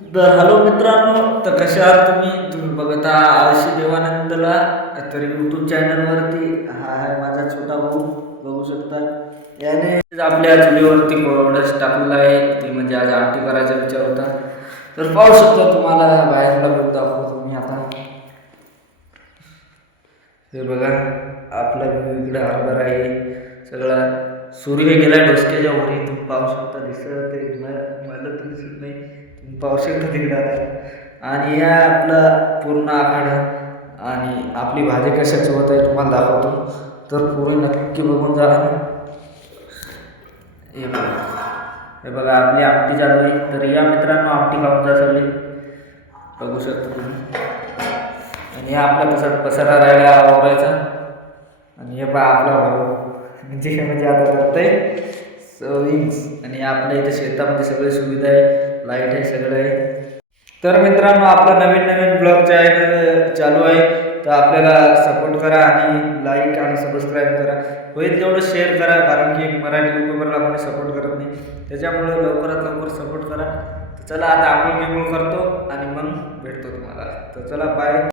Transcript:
तर हॅलो मित्रांनो तर कशा आहात तुम्ही? तुम्ही बघत आहात आळशी देवानंदला तर यूट्यूब चॅनलवरती हा आहे माझा छोटा भाऊ बघू शकता. याने आपल्या चुलीवरती कोरडच टाकलेला आहे. ते म्हणजे आज आमटी करायचा विचार होता. तर पाहू शकतो तुम्हाला बाहेरला बघ दाखवतो तुम्ही आता. हे बघा आपला इकडे हरभरा आहे. सगळा सूर्य गेला डोसक्याच्या वरी तुम्ही पाहू शकता दिसत ते मला तर दिसत नाही. पाहू शकता तिकडे आता. आणि या आपला पूर्ण आखाडा आणि आपली भाजी कशाची होत आहे तुम्हाला दाखवतो. तर पुरे नक्की बघून जा. हे बघा. हे बघा आपली आमटी चालू आहे. तर या मित्रांनो आमटी खाऊन जा सगळी. बघू शकतो आणि हा आपला पसर पसारा राहिला आवरायचा. आणि हे बघा आपला भाऊ म्हणजे म्हणजे आता करतंय. सविंग्स आणि आपल्या इथे शेतामध्ये सगळे सुविधा आहे. लाइट आहे सगळं. आहे तर मित्रांनो आपला नवीन नवीन ब्लॉग जे आहे चालू आहे. तर आपल्याला सपोर्ट करा आणि लाईक आणि सबस्क्राईब करा. होईल तेवढं शेअर करा कारण की मराठी युट्यूबरला कोणी सपोर्ट करत नाही. त्याच्यामुळे लवकरात लवकर सपोर्ट करा. तर चला आता आपण गिंघोळ करतो आणि मग भेटतो तुम्हाला. तर चला बाय